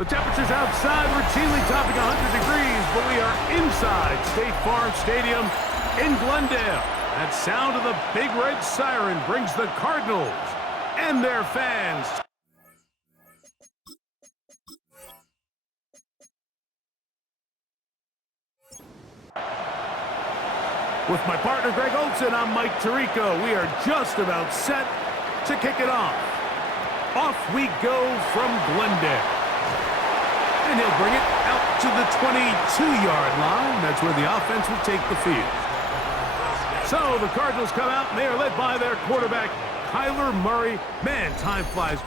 The temperatures outside routinely topping 100 degrees, but we are inside State Farm Stadium in Glendale. That sound of the big red siren brings the Cardinals and their fans. With my partner Greg Olson, I'm Mike Tirico. We are just about set to kick it off. Off we go from Glendale. And he'll bring it out to the 22-yard line. That's where the offense will take the field. So the Cardinals come out, and they are led by their quarterback, Kyler Murray. Man, time flies.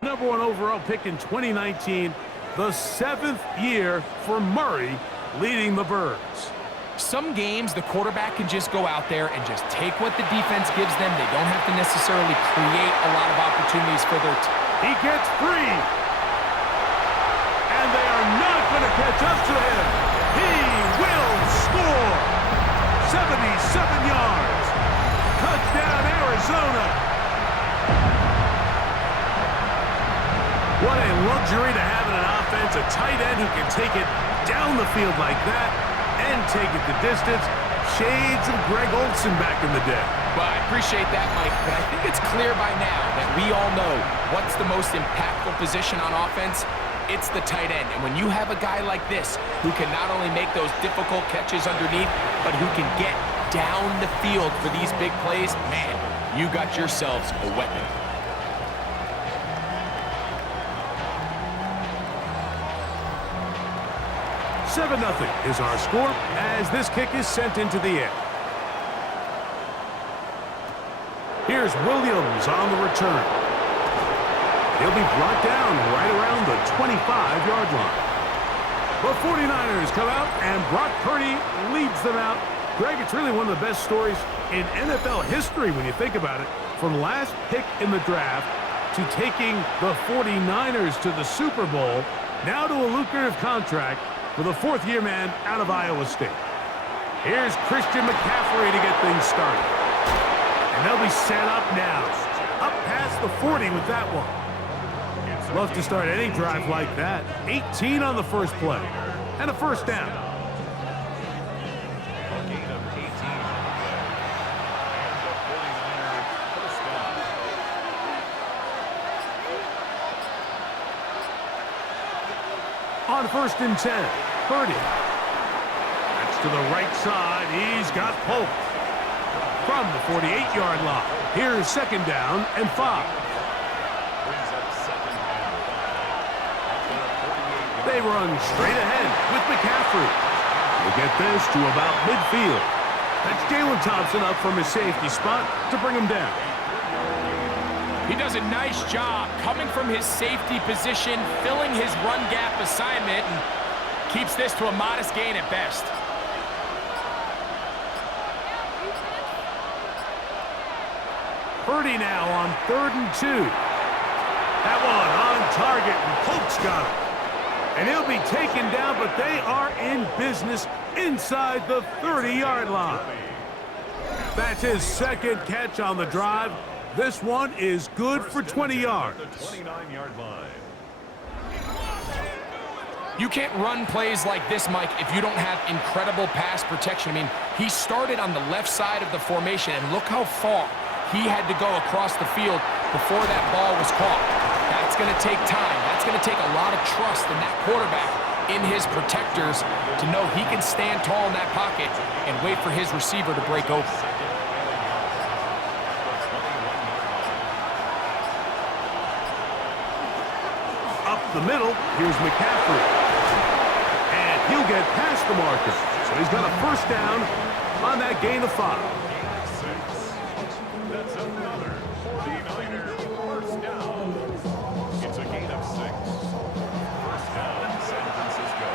Number 1 overall pick in 2019. The 7th year for Murray leading the Birds. Some games, the quarterback can just go out there and just take what the defense gives them. They don't have to necessarily create a lot of opportunities for their team. He gets free. And they are not going to catch up to him. He will score. 77 yards. Touchdown, Arizona. What a luxury to have in an offense, a tight end who can take it down the field like that and take it the distance. Shades of Greg Olson back in the day. Well, I appreciate that, Mike, but I think it's clear by now that we all know what's the most impactful position on offense. It's the tight end. And when you have a guy like this who can not only make those difficult catches underneath, but who can get down the field for these big plays, man, you got yourselves a weapon. $7-0 is our score as this kick is sent into the air. Here's Williams on the return. He'll be brought down right around the 25-yard line. The 49ers come out, and Brock Purdy leads them out. Greg, it's really one of the best stories in NFL history when you think about it. From last pick in the draft to taking the 49ers to the Super Bowl, now to a lucrative contract for the 4th-year man out of Iowa State. Here's Christian McCaffrey to get things started. And they'll be set up now. Up past the 40 with that one. Love to start any drive like that. 18 on the first play. And a first down. On 1st and 10, Purdy. That's to the right side. He's got Polk. From the 48-yard line. Here's 2nd down and 5. They run straight ahead with McCaffrey. They get this to about midfield. That's Jalen Thompson up from his safety spot to bring him down. He does a nice job coming from his safety position, filling his run gap assignment, and keeps this to a modest gain at best. Purdy now on 3rd and 2. That one on target, and Polk's got it. And he'll be taken down, but they are in business inside the 30-yard line. That's his 2nd catch on the drive. This one is good for 20 yards. 29-yard line. You can't run plays like this, Mike, if you don't have incredible pass protection. I mean, he started on the left side of the formation, and look how far he had to go across the field before that ball was caught. That's going to take time. That's going to take a lot of trust in that quarterback, in his protectors, to know he can stand tall in that pocket and wait for his receiver to break open. Up the middle, here's McCaffrey. And he'll get past the marker. So he's got a first down on that gain of 5. That's another 49er first down. It's a gain of 6. First down, San Francisco.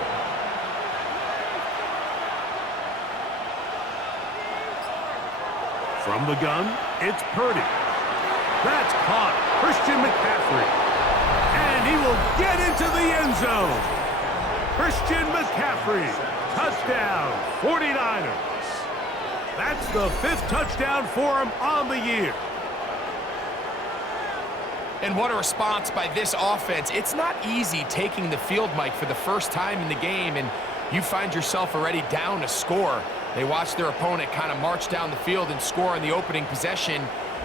From the gun, it's Purdy. That's caught. Christian McCaffrey. And he will get into the end zone. Christian McCaffrey. Touchdown, 49ers. That's the 5th touchdown for him on the year. And what a response by this offense. It's not easy taking the field, Mike, for the first time in the game, and you find yourself already down a score. They watch their opponent kind of march down the field and score on the opening possession,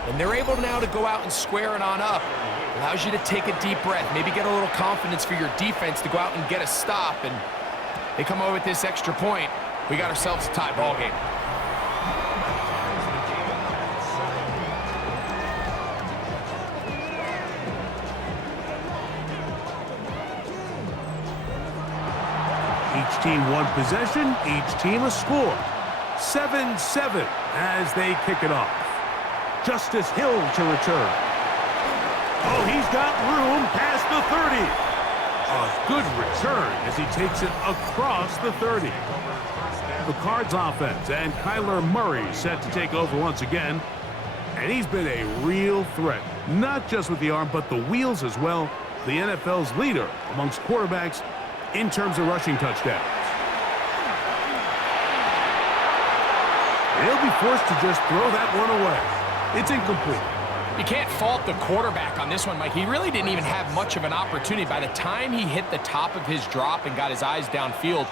and they're able now to go out and square it on up. Allows you to take a deep breath, maybe get a little confidence for your defense to go out and get a stop, and they come away with this extra point. We got ourselves a tie ball game. Each team one possession, each team a score. 7-7 as they kick it off. Justice Hill to return. Oh, he's got room past the 30. A good return as he takes it across the 30. The Cards offense and Kyler Murray set to take over once again. And he's been a real threat, not just with the arm, but the wheels as well. The NFL's leader amongst quarterbacks in terms of rushing touchdowns. They'll be forced to just throw that one away. It's incomplete. You can't fault the quarterback on this one, Mike. He really didn't even have much of an opportunity. By the time he hit the top of his drop and got his eyes downfield,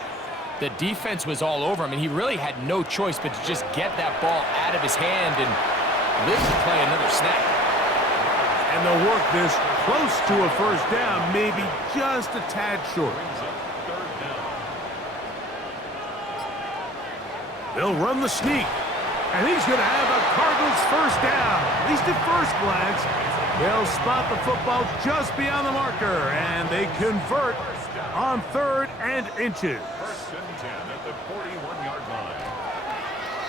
the defense was all over him, and he really had no choice but to just get that ball out of his hand and live to play another snap. And they'll work this close to a first down, maybe just a tad short. They'll run the sneak. And he's going to have a Cardinals first down. At least at first glance. They'll spot the football just beyond the marker. And they convert on 3rd and inches. First and 10 at the 41-yard line.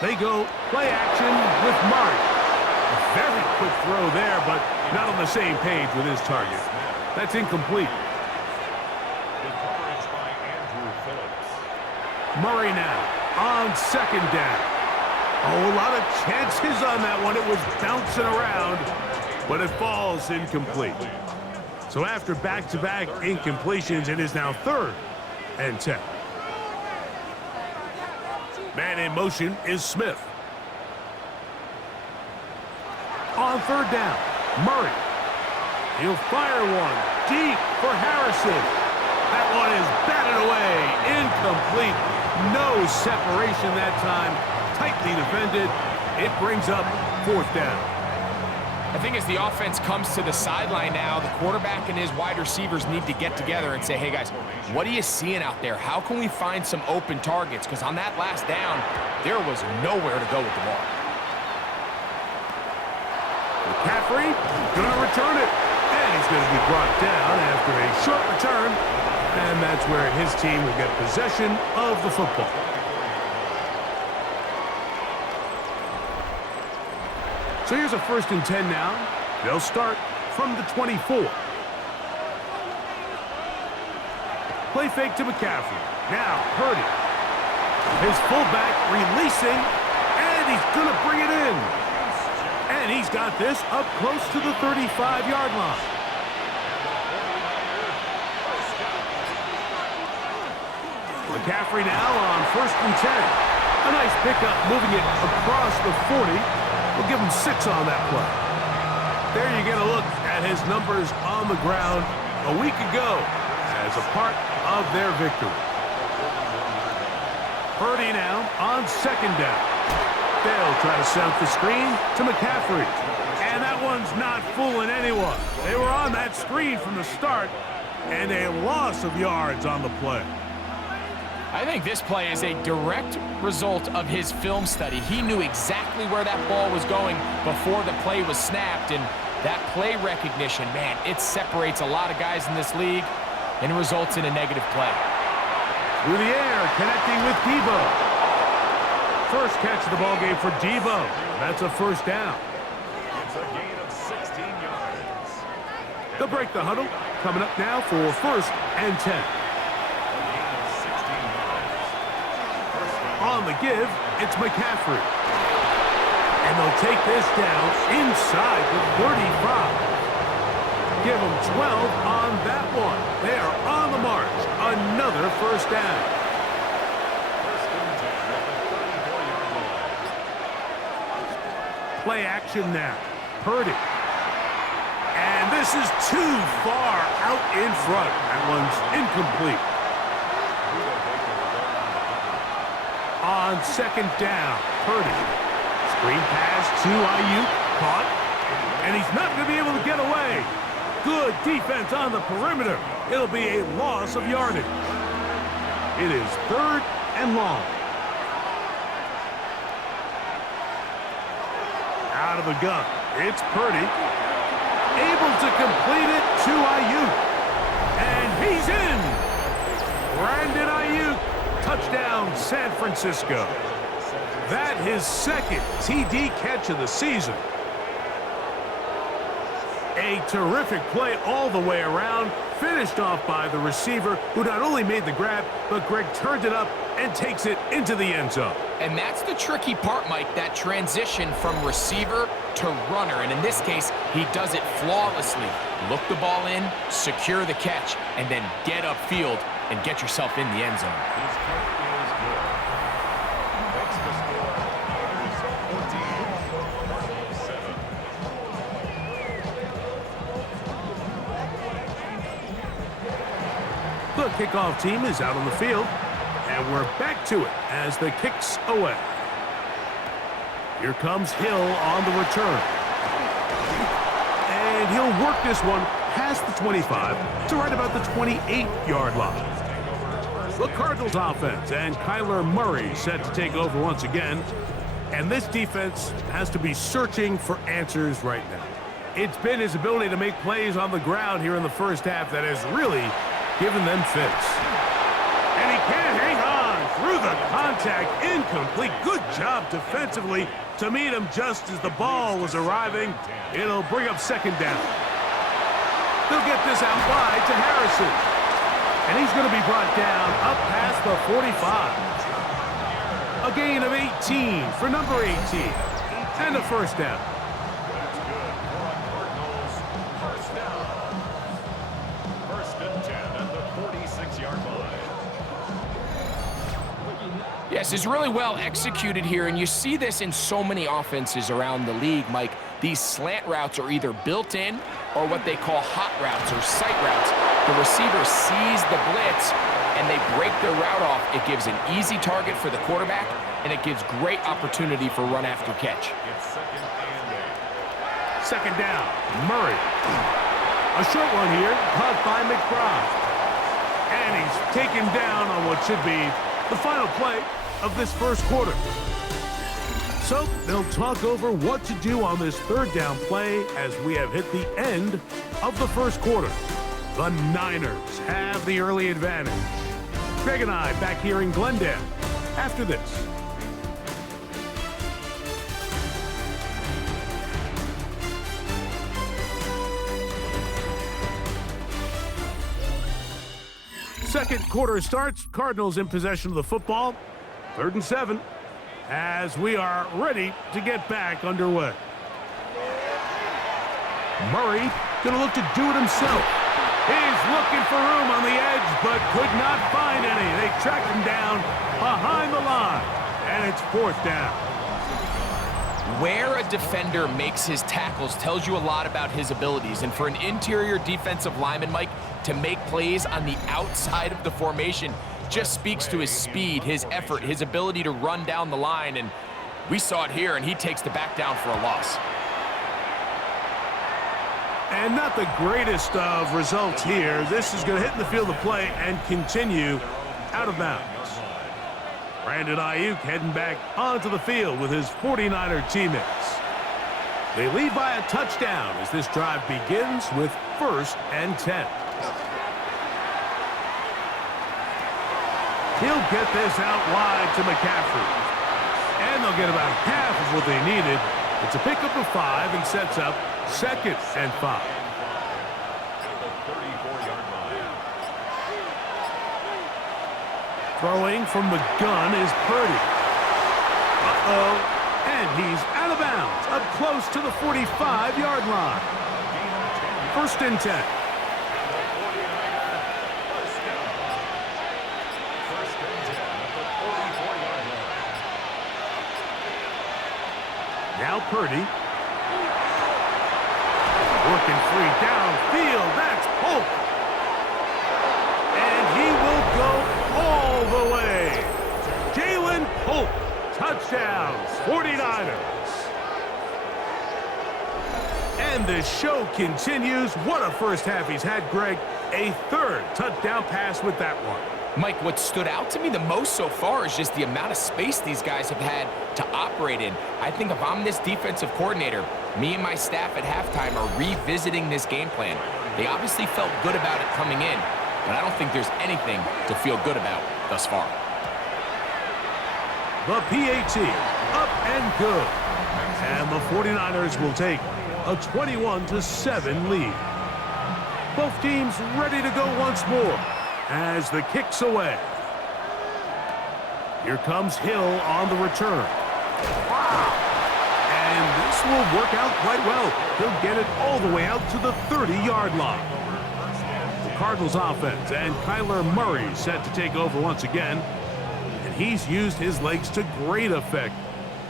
They go play action with Murray. A very quick throw there, but not on the same page with his target. That's incomplete. Good coverage by Andrew Phillips. Murray now on 2nd down. Oh, a lot of chances on that one. It was bouncing around, but it falls incomplete. So after back-to-back incompletions, it is now 3rd and 10. Man in motion is Smith. On 3rd down, Murray. He'll fire one deep for Harrison. That one is batted away, incomplete. No separation that time. Tightly defended. It brings up 4th down. I think as the offense comes to the sideline now, the quarterback and his wide receivers need to get together and say, hey, guys, what are you seeing out there? How can we find some open targets? Because on that last down, there was nowhere to go with the ball. McCaffrey going to return it. And he's going to be brought down after a short return. And that's where his team will get possession of the football. So here's a 1st and 10 now. They'll start from the 24. Play fake to McCaffrey. Now Purdy. His fullback releasing, and he's going to bring it in. And he's got this up close to the 35-yard line. McCaffrey now on 1st and 10. A nice pickup moving it across the 40. We'll give him 6 on that play. There you get a look at his numbers on the ground a week ago as a part of their victory. Purdy now on 2nd down. They'll try to set up the screen to McCaffrey. And that one's not fooling anyone. They were on that screen from the start, and a loss of yards on the play. I think this play is a direct result of his film study. He knew exactly where that ball was going before the play was snapped, and that play recognition, man, it separates a lot of guys in this league and results in a negative play. Through the air, connecting with Debo. First catch of the ball game for Debo. That's a first down. It's a gain of 16 yards. They'll break the huddle. Coming up now for 1st and 10. On the give, it's McCaffrey. And they'll take this down inside the 35. Give them 12 on that one. They are on the march. Another first down. Play action now. Purdy. And This is too far out in front. That one's incomplete. On second down, Purdy. Screen pass to Ayuk. Caught. And he's not going to be able to get away. Good defense on the perimeter. It'll be a loss of yardage. It is 3rd and long. Out of the gun. It's Purdy. Able to complete it to Ayuk. And he's in. Brandon Ayuk. Touchdown, San Francisco. That his 2nd TD catch of the season. A terrific play all the way around, finished off by the receiver, who not only made the grab, but Greg turned it up and takes it into the end zone. And that's the tricky part, Mike, that transition from receiver to runner. And in this case, he does it flawlessly. Look the ball in, secure the catch, and then get upfield and get yourself in the end zone. His kick is good. Makes the score. Cardinals 14, Cardinals 7. The kickoff team is out on the field, and we're back to it as the kick's away. Here comes Hill on the return. And he'll work this one past the 25 to right about the 28-yard line. The Cardinals offense and Kyler Murray set to take over once again. And this defense has to be searching for answers right now. It's been his ability to make plays on the ground here in the first half that has really given them fits. And he can't hang on through the contact. Incomplete. Good job defensively to meet him just as the ball was arriving. It'll bring up 2nd down. They'll get this out wide to Harrison. And he's going to be brought down up past the 45. A gain of 18 for number 18. And a 1st down. That's good for Cardinals. 1st down. 1st and 10 at the 46-yard line. Yes, it's really well executed here, and you see this in so many offenses around the league, Mike. These slant routes are either built in or what they call hot routes or sight routes. The receiver sees the blitz, and they break their route off. It gives an easy target for the quarterback, and it gives great opportunity for run after catch. It's 2nd and 8. 2nd down, Murray. A short one here, caught by McBride. And he's taken down on what should be the final play of this first quarter. So they'll talk over what to do on this 3rd down play as we have hit the end of the first quarter. The Niners have the early advantage. Greg and I back here in Glendale after this. Second quarter starts. Cardinals in possession of the football. 3rd and 7 as we are ready to get back underway. Murray going to look to do it himself. He's looking for room on the edge, but could not find any. They tracked him down behind the line, and it's 4th down. Where a defender makes his tackles tells you a lot about his abilities. And for an interior defensive lineman, Mike, to make plays on the outside of the formation just speaks to his speed, his effort, his ability to run down the line. And we saw it here, and he takes the back down for a loss. And not the greatest of results here. This is going to hit in the field of play and continue out of bounds. Brandon Ayuk heading back onto the field with his 49er teammates. They lead by a touchdown as this drive begins with 1st and 10. He'll get this out wide to McCaffrey. And they'll get about half of what they needed. It's a pickup of 5 and sets up 2nd and 5. Throwing from the gun is Purdy. And he's out of bounds, up close to the 45-yard line. 1st and 10. Now Purdy. Working McCaffrey downfield. That's Polk. And he will go all the way. Jalen Polk, touchdown, 49ers. And the show continues. What a first half he's had, Greg. A third touchdown pass with that one. Mike, what stood out to me the most so far is just the amount of space these guys have had to operate in. I think if I'm this defensive coordinator, me and my staff at halftime are revisiting this game plan. They obviously felt good about it coming in, but I don't think there's anything to feel good about thus far. The PAT, up and good. And the 49ers will take a 21-7 lead. Both teams ready to go once more as the kick's away. Here comes Hill on the return. And this will work out quite well. He'll get it all the way out to the 30-yard line. The Cardinals offense and Kyler Murray set to take over once again. And he's used his legs to great effect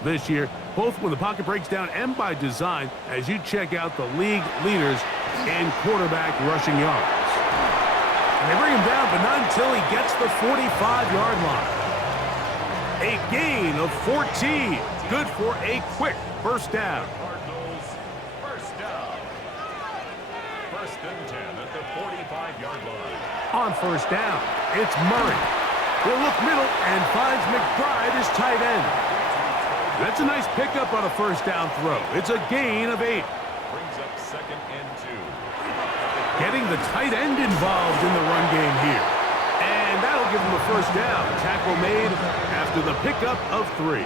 this year, both when the pocket breaks down and by design, as you check out the league leaders in quarterback rushing yards. And they bring him down, but not until he gets the 45-yard line. A gain of 14. Good for a quick first down. Cardinals, first down. First and 10 at the 45-yard line. On first down, it's Murray. He'll look middle and finds McBride as tight end. That's a nice pickup on a first down throw. It's a gain of 8. Brings up second and 2. Getting the tight end involved in the run game here. And that'll give him a first down. Tackle made after the pickup of 3.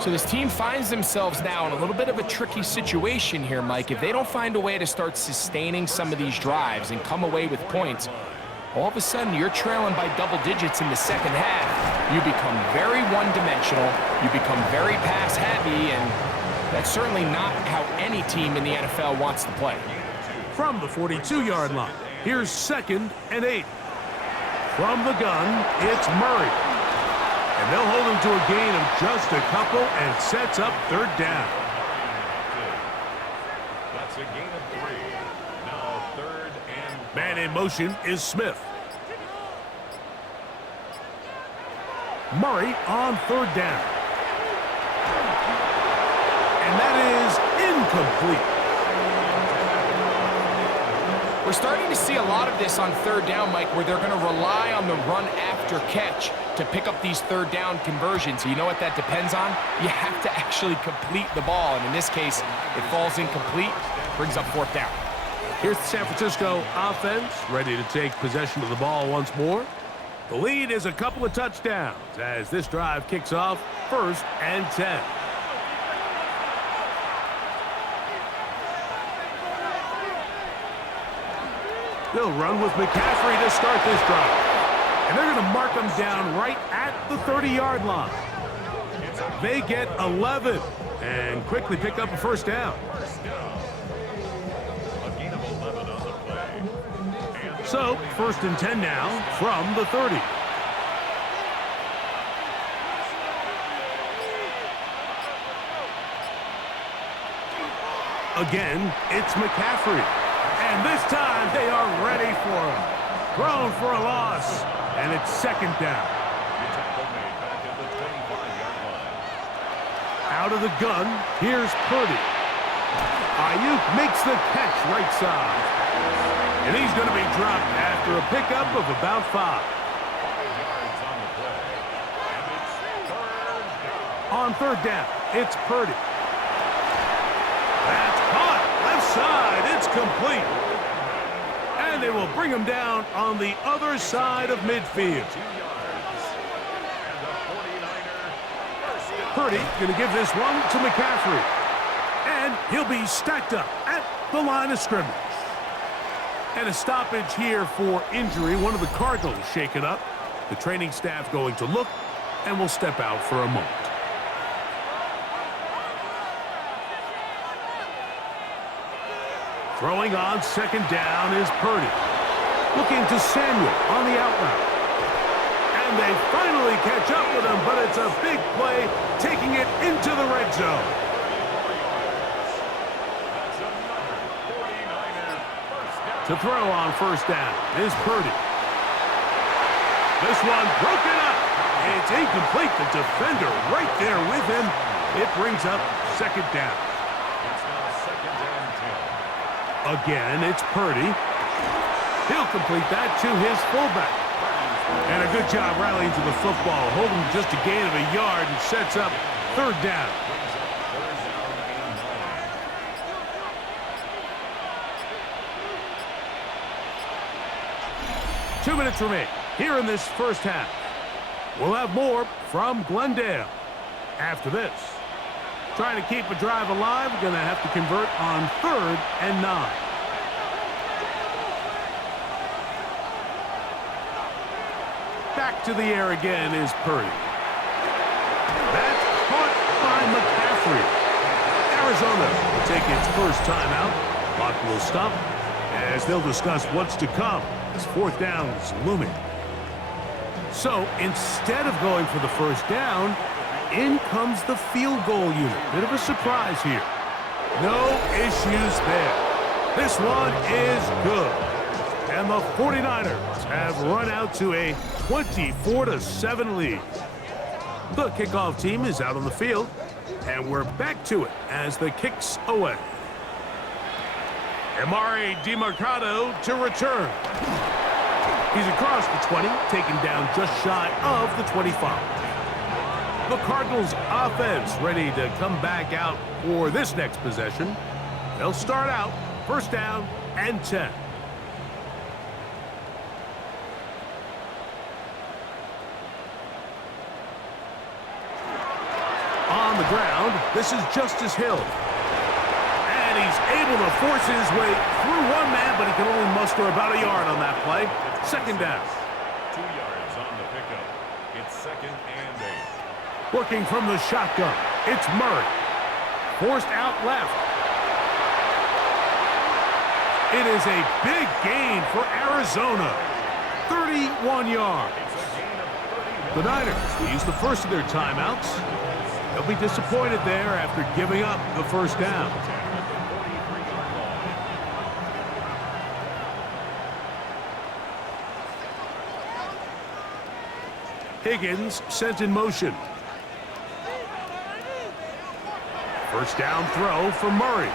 So this team finds themselves now in a little bit of a tricky situation here, Mike. If they don't find a way to start sustaining some of these drives and come away with points, all of a sudden you're trailing by double digits in the second half. You become very one-dimensional. You become very pass-heavy, and that's certainly not how any team in the NFL wants to play. From the 42-yard line, here's second and 8. From the gun, it's Murray. And they'll hold him to a gain of just a couple and sets up third down. That's a gain of 3. Now third and Man in motion is Smith. Murray on third down. And that is incomplete. We're starting to see a lot of this on third down, Mike, where they're going to rely on the run after catch to pick up these third down conversions. You know what that depends on? You have to actually complete the ball, and in this case, it falls incomplete, brings up fourth down. Here's the San Francisco offense, ready to take possession of the ball once more. The lead is a couple of touchdowns as this drive kicks off first and 10. They'll run with McCaffrey to start this drive. And they're going to mark him down right at the 30-yard line. They get 11 and quickly pick up a first down. a gain of 11 on the play. And So, first and 10 now from the 30. Again, it's McCaffrey. And this time, they are ready for him. Thrown for a loss. And it's second down. tackle made back at the 25-yard line. Out of the gun, here's Purdy. Ayuk makes the catch right side. And he's going to be dropped after a pickup of about 5. Yards on the play. And it's third down. On third down, it's Purdy. That's caught. Left side, it's complete. And they will bring him down on the other side of midfield. 2 yards. And the 49er first down. Purdy going to give this one to McCaffrey. And he'll be stacked up at the line of scrimmage. And a stoppage here for injury. One of the Cardinals shaken up. The training staff going to look and will step out for a moment. Throwing on second down is Purdy. Looking to Samuel on the out route. And they finally catch up with him, but it's a big play, taking it into the red zone. That's another 49 To throw on first down is Purdy. This one broken up. It's incomplete. The defender right there with him. It brings up second down. It's now second and 10. Again, it's Purdy. He'll complete that to his fullback. And a good job rallying to the football, holding just a gain of a yard and sets up third down. 2 minutes remain here in this first half. We'll have more from Glendale after this. Trying to keep a drive alive, going to have to convert on 3rd and 9. Back to the air again is Purdy. That's caught by McCaffrey. Arizona will take its first timeout. Clock will stop as they'll discuss what's to come as fourth down is looming. So instead of going for the first down, in comes the field goal unit. Bit of a surprise here. No issues there. This one is good. And the 49ers have run out to a 24-7 lead. The kickoff team is out on the field, and we're back to it as the kick's away. Amari DeMarcado to return. He's across the 20, taken down just shy of the 25. The Cardinals offense ready to come back out for this next possession. They'll start out first down and 10. On the ground, this is Justice Hill. And he's able to force his way through one man, but he can only muster about a yard on that play. Second down. 2 yards on the pickup. It's second and 8. Working from the shotgun, it's Murray. Forced out left. It is a big gain for Arizona. 31 yards. The Niners will use the first of their timeouts. They'll be disappointed there after giving up the first down. Higgins sent in motion. First down throw for Murray.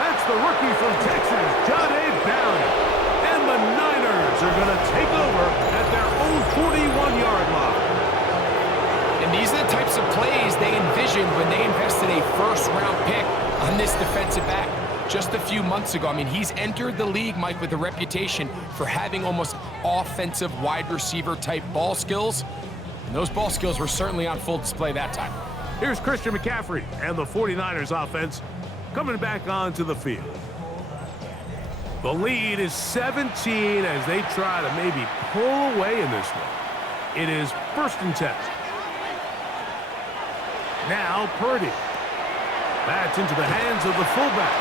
That's the rookie from Texas, John A. Barry. And the Niners are going to take over at their own 41-yard line. And these are the types of plays they envisioned when they invested a first-round pick on this defensive back just a few months ago. I mean, he's entered the league, Mike, with a reputation for having almost offensive wide receiver type ball skills. And those ball skills were certainly on full display that time. Here's Christian McCaffrey and the 49ers offense coming back onto the field. The lead is 17 as they try to maybe pull away in this one. It is first and 10. Now Purdy. That's into the hands of the fullback.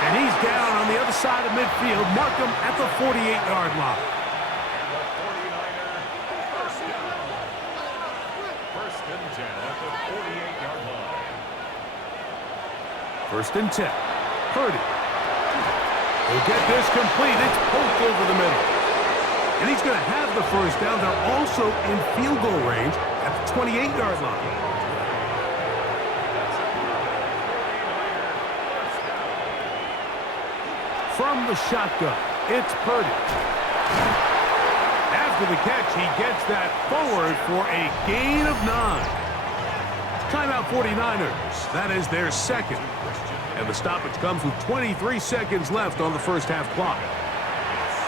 And he's down on the other side of midfield. Mark him at the 48-yard line. First and 10 at the 48-yard line. First and 10. Purdy. He'll get this complete. It's poked over the middle. And he's going to have the first down. They're also in field goal range at the 28-yard line. From the shotgun, it's Purdy. After the catch, he gets that forward for a gain of 9. Timeout 49ers. That is their second. And the stoppage comes with 23 seconds left on the first half clock.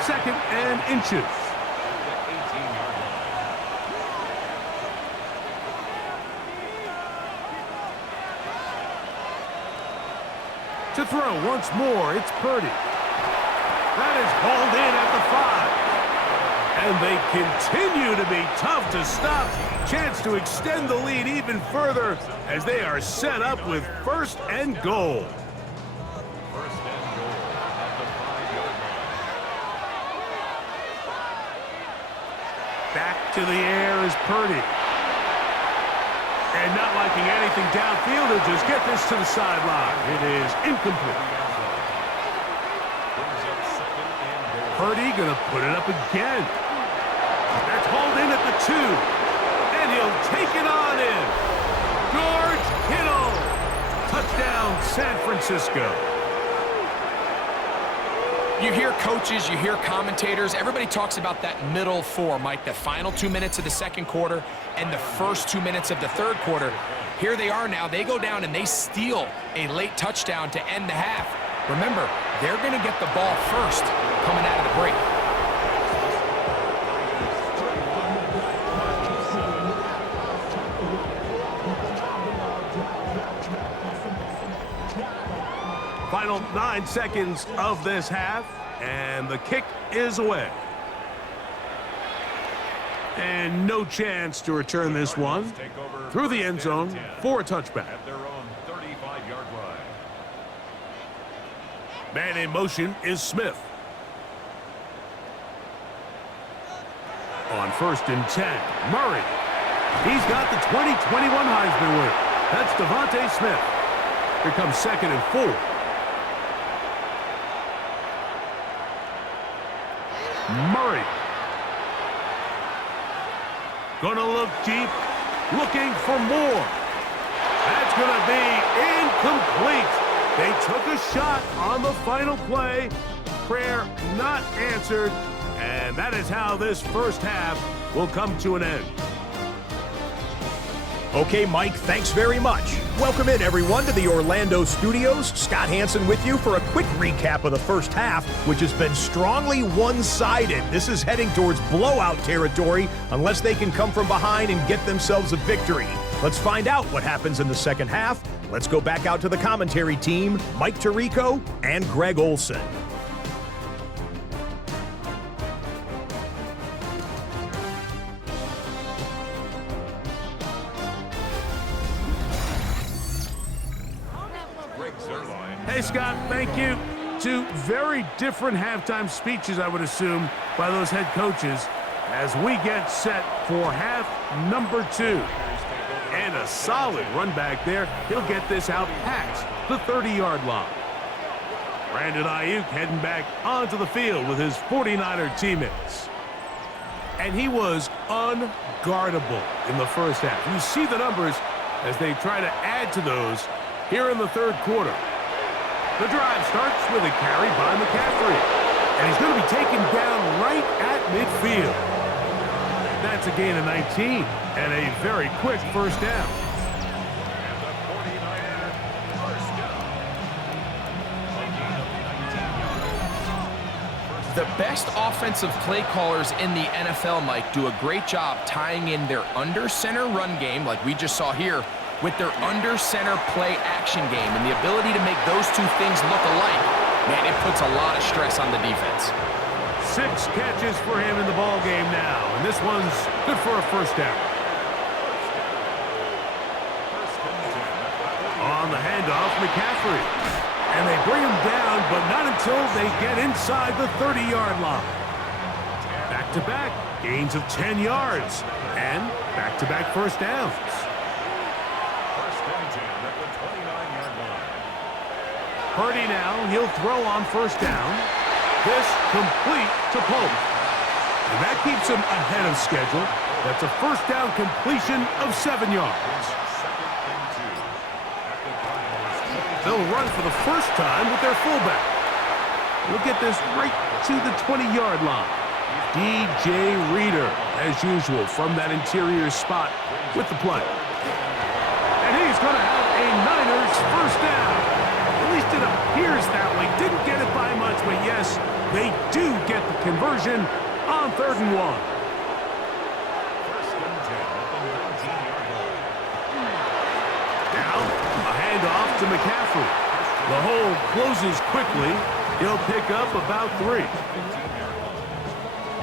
Second and inches. To throw once more, it's Purdy. That is hauled in at the 5. And they continue to be tough to stop. Chance to extend the lead even further as they are set up with first and goal. First and goal at the 5-yard line. Back to the air is Purdy. And not liking anything downfield, he'll just get this to the sideline. It is incomplete. Purdy going to put it up again. That's hauled in at the 2. And he'll take it on in. George Kittle. Touchdown, San Francisco. You hear coaches, you hear commentators, everybody talks about that middle 4, Mike, the final 2 minutes of the second quarter and the first 2 minutes of the third quarter. Here they are now. They go down and they steal a late touchdown to end the half. Remember, they're going to get the ball first coming out of the break. Final 9 seconds of this half, and the kick is away. And no chance to return this one through the end zone for a touchback. At their own 35-yard line. Man in motion is Smith. On 1st and 10, Murray. He's got the 2021 Heisman winner. That's Devontae Smith. Here comes 2nd and 4. Murray. Gonna look deep, looking for more. That's gonna be incomplete. They took a shot on the final play. Prayer not answered. And that is how this first half will come to an end. Okay, Mike, thanks very much. Welcome in, everyone, to the Orlando studios. Scott Hansen with you for a quick recap of the first half, which has been strongly one-sided. This is heading towards blowout territory unless they can come from behind and get themselves a victory. Let's find out what happens in the second half. Let's go back out to the commentary team, Mike Tirico and Greg Olson. Hey, Scott, thank you. 2 very different halftime speeches, I would assume, by those head coaches as we get set for half number 2. And a solid run back there. He'll get this out past the 30-yard line. Brandon Ayuk heading back onto the field with his 49er teammates. And he was unguardable in the first half. You see the numbers as they try to add to those here in the third quarter. The drive starts with a carry by McCaffrey. And he's going to be taken down right at midfield. That's a gain of 19 and a very quick first down. And the 49er first down. A gain of 19 yards. The best offensive play callers in the NFL, Mike, do a great job tying in their under-center run game, like we just saw here, with their under-center play action game. And the ability to make those two things look alike, man, it puts a lot of stress on the defense. 6 catches for him in the ball game now, and this one's good for a first down. On the handoff, McCaffrey. And they bring him down, but not until they get inside the 30-yard line. Back-to-back gains of 10 yards, and back-to-back first downs. First and 10 at the 29-yard line. Purdy now, he'll throw on first down. This complete to Pope. And that keeps him ahead of schedule. That's a first down completion of 7 yards. They'll run for the first time with their fullback. We'll get this right to the 20-yard line. DJ Reader, as usual, from that interior spot with the play. And he's going to have a Niners first down. At least it appears that way. Didn't get it by much, but yes, they do get the conversion on 3rd and 1. First and 10 at the 19-yard line. Now, a handoff to McCaffrey. The hole closes quickly. He'll pick up about 3.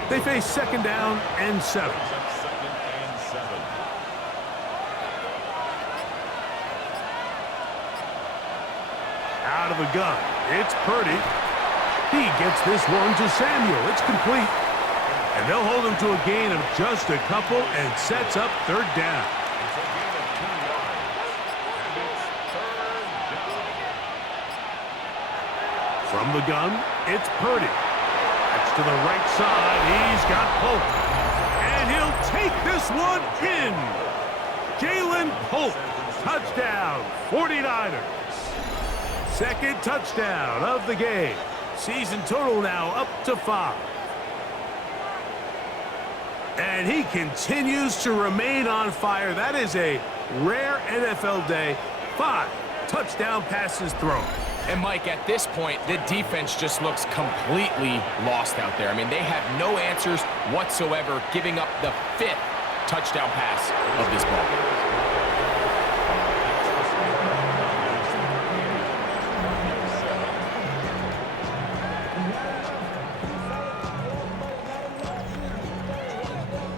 They face 2nd down and 7. Second and 7. Out of the gun, it's Purdy. He gets this one to Samuel. It's complete. And they'll hold him to a gain of just a couple and sets up 3rd down. It's a gain of 2 yards. And it's 3rd down. From the gun, it's Purdy. That's to the right side. He's got Polk. And he'll take this one in. Jalen Polk, touchdown, 49ers. Second touchdown of the game. Season total now up to 5. And he continues to remain on fire. That is a rare NFL day. 5 touchdown passes thrown. And Mike, at this point, the defense just looks completely lost out there. I mean, they have no answers whatsoever, giving up the 5th touchdown pass of this ball.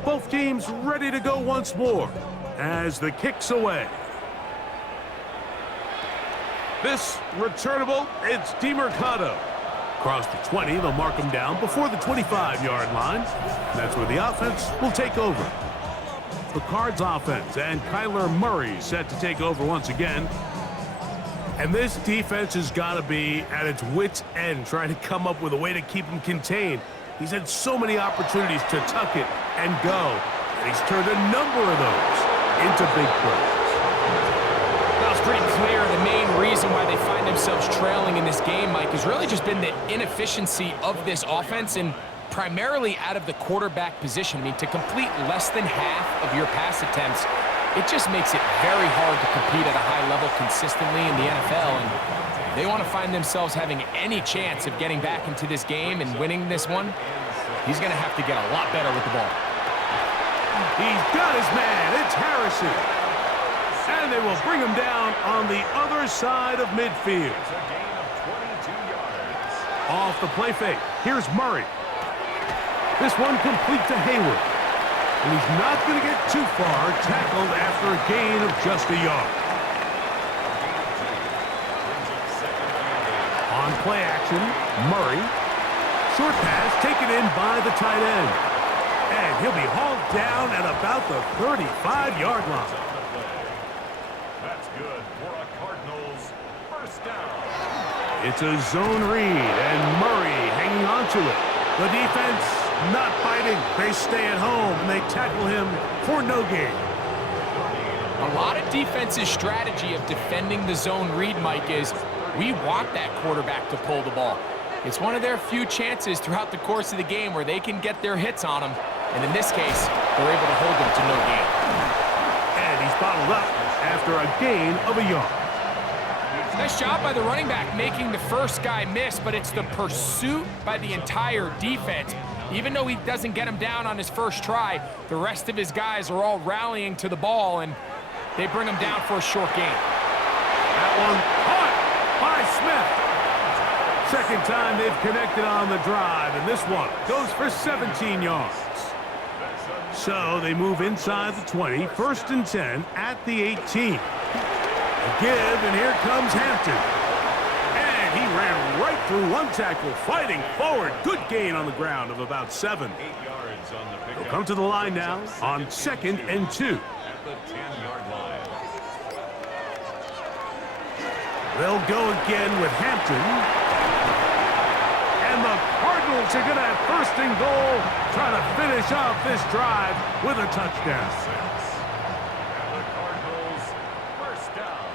Both teams ready to go once more as the kick's away. This returnable, it's DeMercado. Across the 20, they'll mark him down before the 25-yard line. That's where the offense will take over. The Cards offense and Kyler Murray set to take over once again. And this defense has got to be at its wits' end, trying to come up with a way to keep him contained. He's had so many opportunities to tuck it and go, and he's turned a number of those into big plays. Well, it's pretty clear the main reason why they find themselves trailing in this game, Mike, has really just been the inefficiency of this offense and primarily out of the quarterback position. I mean, to complete less than half of your pass attempts, it just makes it very hard to compete at a high level consistently in the NFL. And they want to find themselves having any chance of getting back into this game and winning this one. He's going to have to get a lot better with the ball. He's got his man. It's Harrison. And they will bring him down on the other side of midfield. Off the play fake. Here's Murray. This one complete to Hayward. And he's not going to get too far, tackled after a gain of just a yard. On play action, Murray. Short pass taken in by the tight end. And he'll be hauled down at about the 35-yard line. That's good for a Cardinals first down. It's a zone read, and Murray hanging on to it. The defense not biting. They stay at home, and they tackle him for no gain. A lot of defense's strategy of defending the zone read, Mike, is we want that quarterback to pull the ball. It's one of their few chances throughout the course of the game where they can get their hits on him. And in this case, they're able to hold him to no gain. And he's bottled up after a gain of a yard. Nice job by the running back making the first guy miss, but it's the pursuit by the entire defense. Even though he doesn't get him down on his first try, the rest of his guys are all rallying to the ball, and they bring him down for a short gain. That one caught by Smith. Second time they've connected on the drive, and this one goes for 17 yards. So they move inside the 20, 1st and 10 at the 18. A give, and here comes Hampton. And he ran right through one tackle, fighting forward. Good gain on the ground of about 7. 8 yards on the pickup. They'll come to the line now on 2nd and 2. At the 10-yard line. They'll go again with Hampton. And the Cardinals are going to have 1st and goal, trying to finish off this drive with a touchdown. And the Cardinals first down.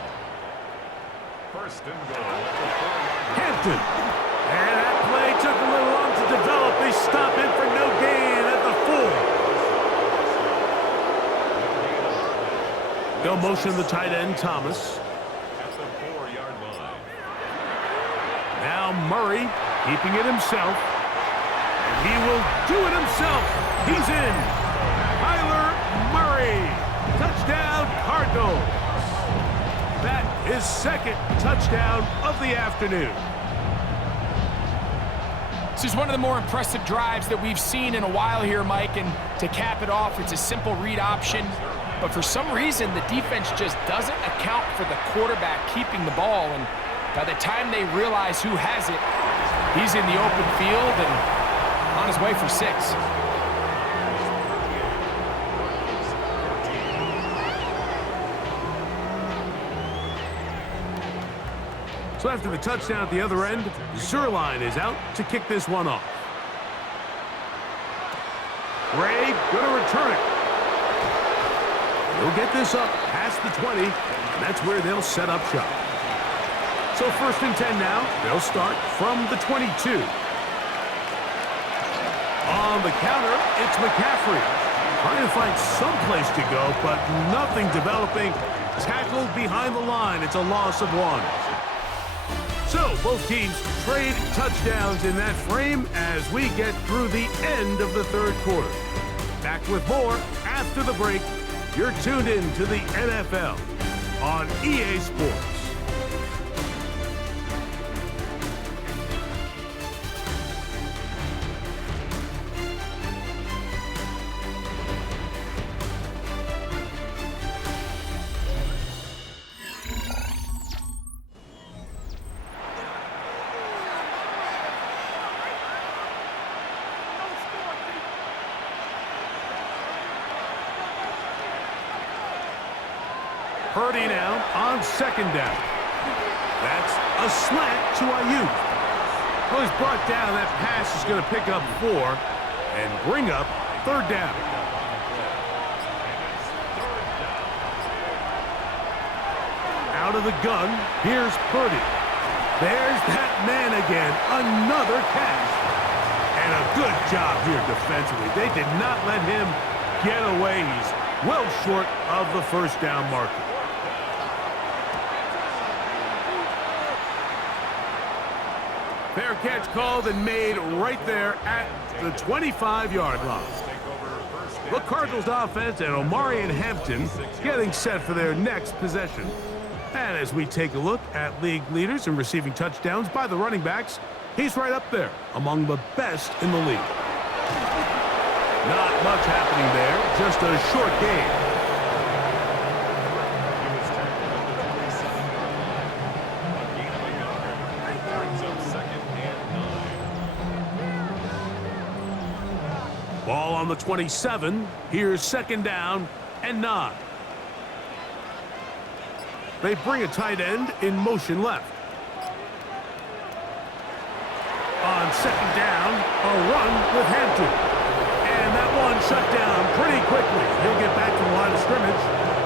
1st and goal at the 4-yard line. Hampton. And that play took a little long to develop. They stop in for no gain at the 4. They'll motion the tight end, Thomas. At the 4-yard line. Now Murray keeping it himself. And he will do it himself. He's in. Kyler Murray. Touchdown, Cardinals. That is 2nd touchdown of the afternoon. This is one of the more impressive drives that we've seen in a while here, Mike, and to cap it off, it's a simple read option. But for some reason, the defense just doesn't account for the quarterback keeping the ball, and by the time they realize who has it, he's in the open field and on his way for 6. So after the touchdown at the other end, Zerline is out to kick this one off. Ray going to return it. He'll get this up past the 20, and that's where they'll set up shop. So 1st and 10 now. They'll start from the 22. On the counter, it's McCaffrey. Trying to find some place to go, but nothing developing. Tackled behind the line. It's a loss of 1. So both teams trade touchdowns in that frame as we get through the end of the 3rd quarter. Back with more after the break. You're tuned in to the NFL on EA Sports. Purdy now on 2nd down. That's a slant to Ayuk. Well, he's brought down. That pass is going to pick up 4 and bring up 3rd down. Out of the gun, here's Purdy. There's that man again, another catch. And a good job here defensively. They did not let him get away. He's well short of the 1st down marker. Fair catch called and made right there at the 25-yard line. The Cardinals offense and Omari and Hampton getting set for their next possession. And as we take a look at league leaders in receiving touchdowns by the running backs, he's right up there among the best in the league. Not much happening there, just a short game. Ball on the 27. Here's 2nd down and 9. They bring a tight end in motion left. On 2nd down, a run with Hampton. And that one shut down pretty quickly. He'll get back to the line of scrimmage,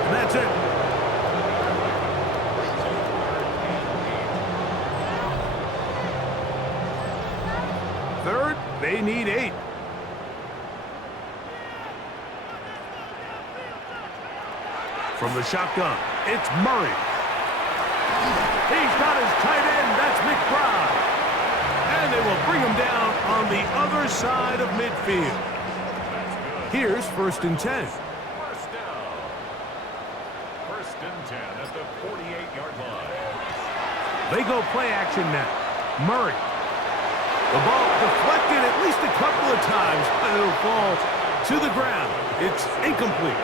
and that's it. 3rd, they need 8. From the shotgun, it's Murray. He's got his tight end. That's McBride. And they will bring him down on the other side of midfield. Here's 1st and 10. 1st down. 1st and 10 at the 48-yard line. They go play action now. Murray. The ball deflected at least a couple of times, but it'll fall to the ground. It's incomplete.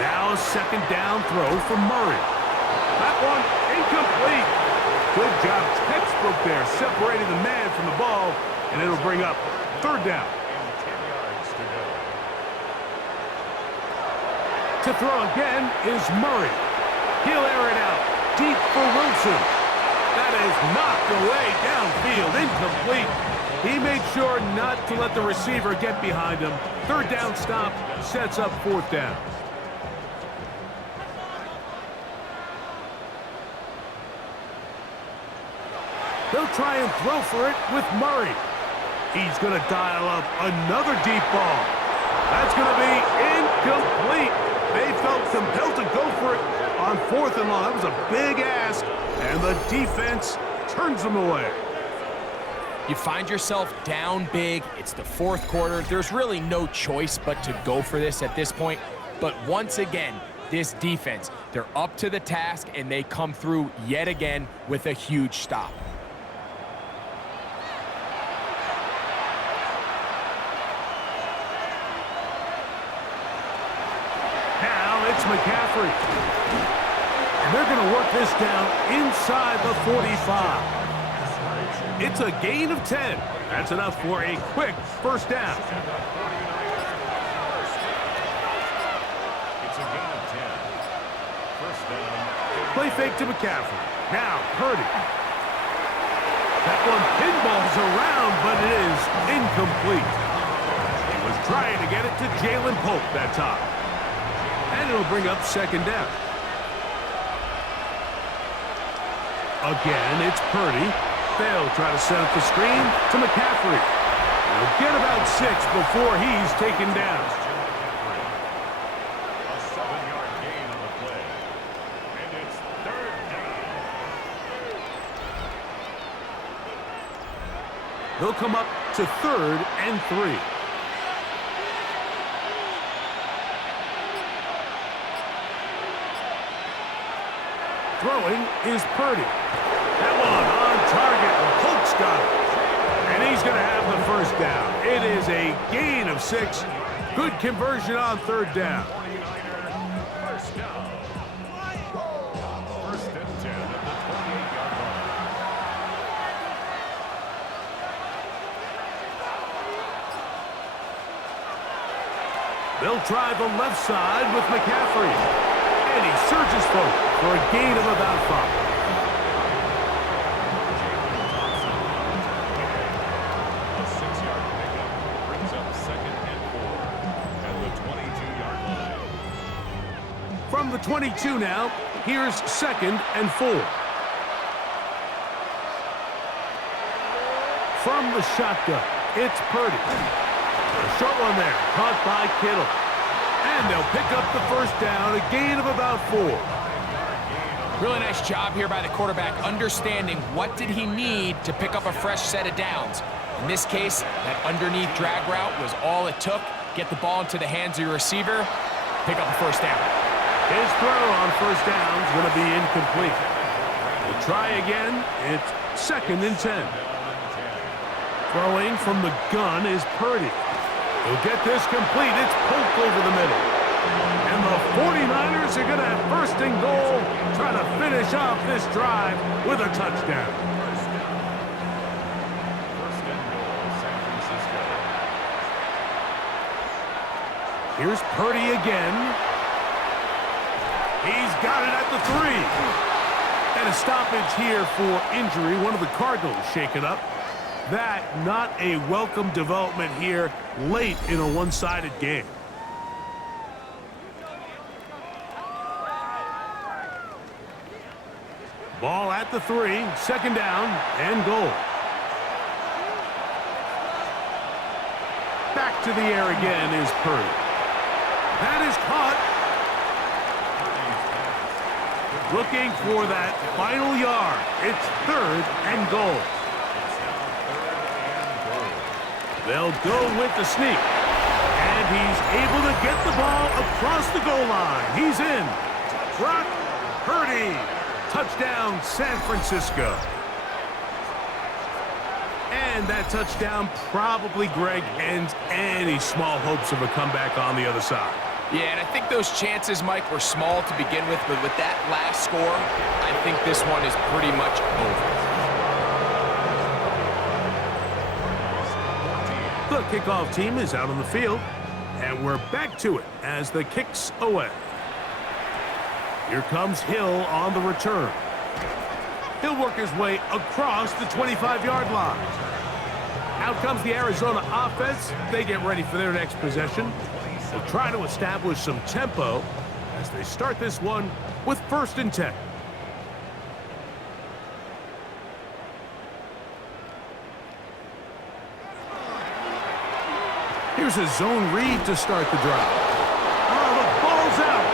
Now a 2nd down throw from Murray. That one incomplete. Good job, textbook there, separating the man from the ball, and it'll bring up 3rd down. To throw again is Murray. He'll air it out deep for Wilson. That is knocked away downfield, incomplete. He made sure not to let the receiver get behind him. 3rd down stop sets up 4th down. They'll try and throw for it with Murray. He's going to dial up another deep ball. That's going to be incomplete. They felt compelled to go for it on 4th and long. That was a big ask, and the defense turns them away. You find yourself down big. It's the 4th quarter. There's really no choice but to go for this at this point. But once again, this defense, they're up to the task, and they come through yet again with a huge stop. It's McCaffrey. And they're going to work this down inside the 45. It's a gain of 10. That's enough for a quick 1st down. It's a gain of 10. 1st down. Play fake to McCaffrey. Now Purdy. That one pinballs around incomplete. He was trying to get it to Jalen Pope that time. And it'll bring up second down. Again, it's Purdy. They'll try to set up the screen to McCaffrey. He'll get about 6 before he's taken down. A 7-yard gain on the play. And it's third down. They'll come up to 3rd and 3. Throwing is Purdy. That one on target. Polk's got it. And he's going to have the first down. It is a gain of 6. Good conversion on 3rd down. 49er, first down. First and 10 at the 28-yard line. They'll try the left side with McCaffrey. And he surges forward for a gain of about 5. A 6-yard pickup brings up second and 4 at the 22-yard line. From the 22 now, here's 2nd and 4. From the shotgun, it's Purdy. A short one there, caught by Kittle. And they'll pick up the first down, a gain of about 4. Really nice job here by the quarterback, understanding what did he need to pick up a fresh set of downs. In this case, that underneath drag route was all it took. Get the ball into the hands of your receiver, pick up the first down. His throw on first down is going to be incomplete. We'll try again. It's 2nd and 10. Throwing from the gun is Purdy. He'll get this complete. It's Polk over the middle. And the 49ers are going to have 1st and goal, trying to finish off this drive with a touchdown. First and goal, San Francisco. Here's Purdy again. He's got it at the 3. And a stoppage here for injury. One of the Cardinals shaken up. That not a welcome development here late in a one-sided game. Ball at the 3, 2nd down and goal. Back to the air again is Purdy. That is caught. Looking for that final yard. It's 3rd and goal. They'll go with the sneak. And he's able to get the ball across the goal line. He's in. Brock Purdy. Touchdown, San Francisco. And that touchdown probably, Greg, ends any small hopes of a comeback on the other side. Yeah, and I think those chances, Mike, were small to begin with, but with that last score, I think this one is pretty much over. The kickoff team is out on the field, and we're back to it as the kick's away. Here comes Hill on the return. He'll work his way across the 25-yard line. Out comes the Arizona offense. They get ready for their next possession. They'll try to establish some tempo as they start this one with 1st and 10. Here's a zone read to start the drive. Oh, the ball's out.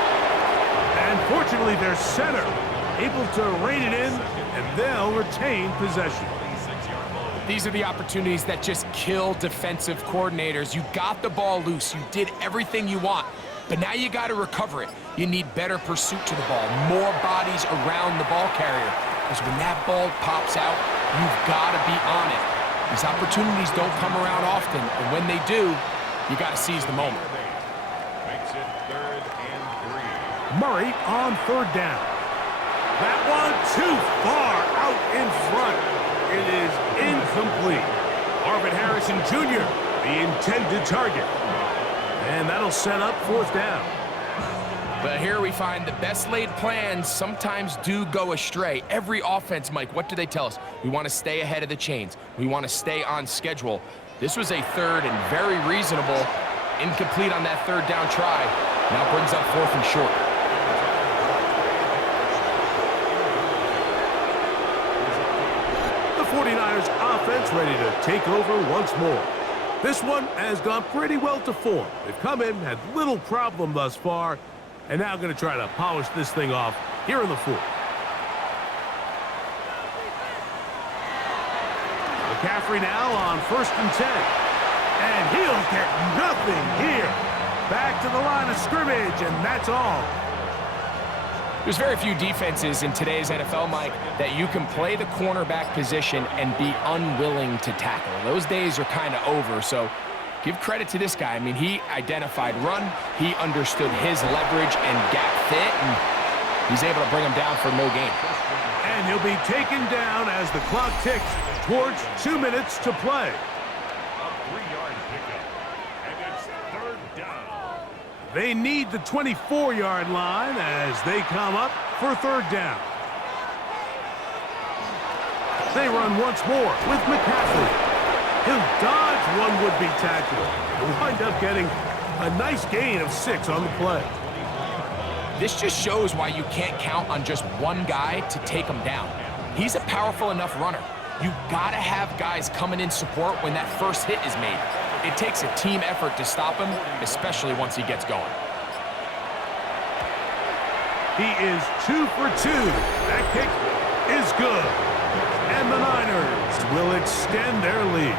And fortunately, their center able to rein it in, and they'll retain possession. These are the opportunities that just kill defensive coordinators. You got the ball loose. You did everything you want. But now you got to recover it. You need better pursuit to the ball, more bodies around the ball carrier. Because when that ball pops out, you've got to be on it. These opportunities don't come around often, and when they do, you got to seize the moment. Makes it 3rd and 3. Murray on 3rd down. That one too far out in front. It is incomplete. Marvin Harrison Jr., the intended target. And that'll set up 4th down. But here we find the best laid plans sometimes do go astray. Every offense, Mike, what do they tell us? We want to stay ahead of the chains. We want to stay on schedule. This was a third and very reasonable. Incomplete on that third down try. Now brings up 4th and short. The 49ers offense ready to take over once more. This one has gone pretty well to form. They've come in, had little problem thus far, and now going to try to polish this thing off here in the 4th. McCaffrey now on 1st and 10. And he'll get nothing here. Back to the line of scrimmage, and that's all. There's very few defenses in today's NFL, Mike, that you can play the cornerback position and be unwilling to tackle. Those days are kind of over, so give credit to this guy. I mean, he identified run, he understood his leverage and gap fit, and he's able to bring him down for no gain. And he'll be taken down as the clock ticks towards 2 minutes to play. A 3-yard pickup. And it's 3rd down. They need the 24-yard line as they come up for 3rd down. They run once more with McCaffrey. He'll dodge one would-be tackler. He'll wind up getting a nice gain of 6 on the play. This just shows why you can't count on just one guy to take him down. He's a powerful enough runner. You gotta have guys coming in support when that first hit is made. It takes a team effort to stop him, especially once he gets going. He is 2 for 2. That kick is good. And the Niners will extend their lead.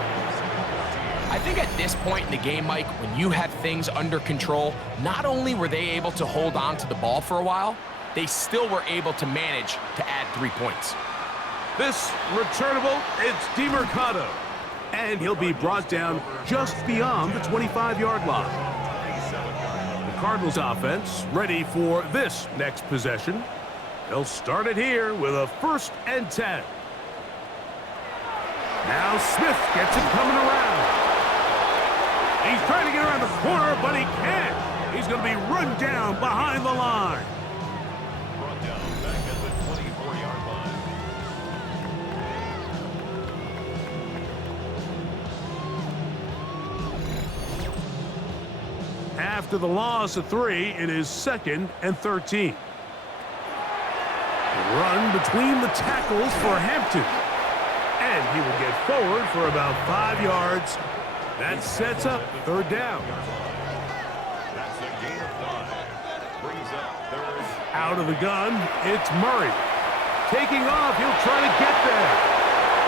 I think at this point in the game, Mike, when you had things under control, not only were they able to hold on to the ball for a while, they still were able to manage to add 3 points. This returnable, it's DeMercado. And he'll be brought down just beyond the 25-yard line. The Cardinals offense ready for this next possession. They'll start it here with a 1st and 10. Now Smith gets it coming around. He's trying to get around the corner, but he can't. He's going to be run down behind the line. Brought down back at the 24-yard line. After the loss of 3, it is 2nd and 13. Run between the tackles for Hampton. And he will get forward for about 5 yards. That sets up 3rd down. That's a gain of 5. Brings up 3rd. Out of the gun, it's Murray. Taking off, he'll try to get there.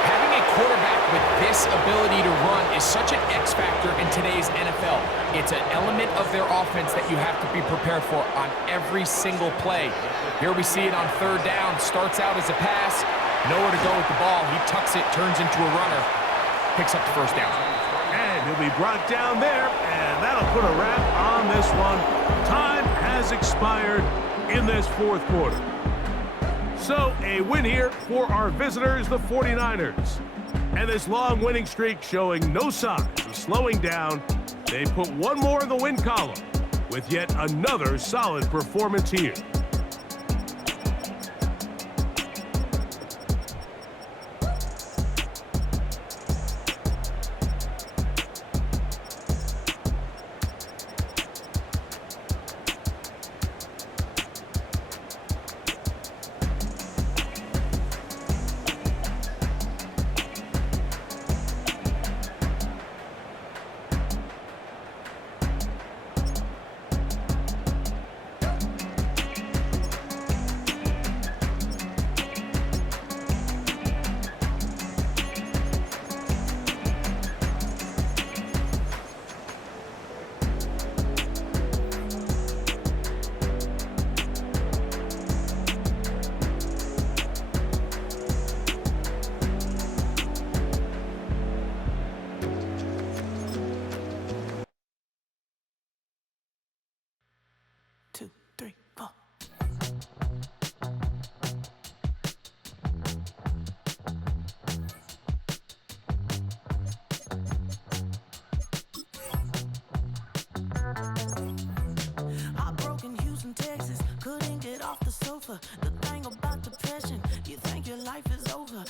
Having a quarterback with this ability to run is such an X factor in today's NFL. It's an element of their offense that you have to be prepared for on every single play. Here we see it on 3rd down. Starts out as a pass. Nowhere to go with the ball. He tucks it, turns into a runner. Picks up the 1st down. And he'll be brought down there, and that'll put a wrap on this one. Time has expired in this 4th quarter. So a win here for our visitors, the 49ers. And this long winning streak showing no signs of slowing down. They put one more in the win column with yet another solid performance here. The thing about depression, you think your life is over.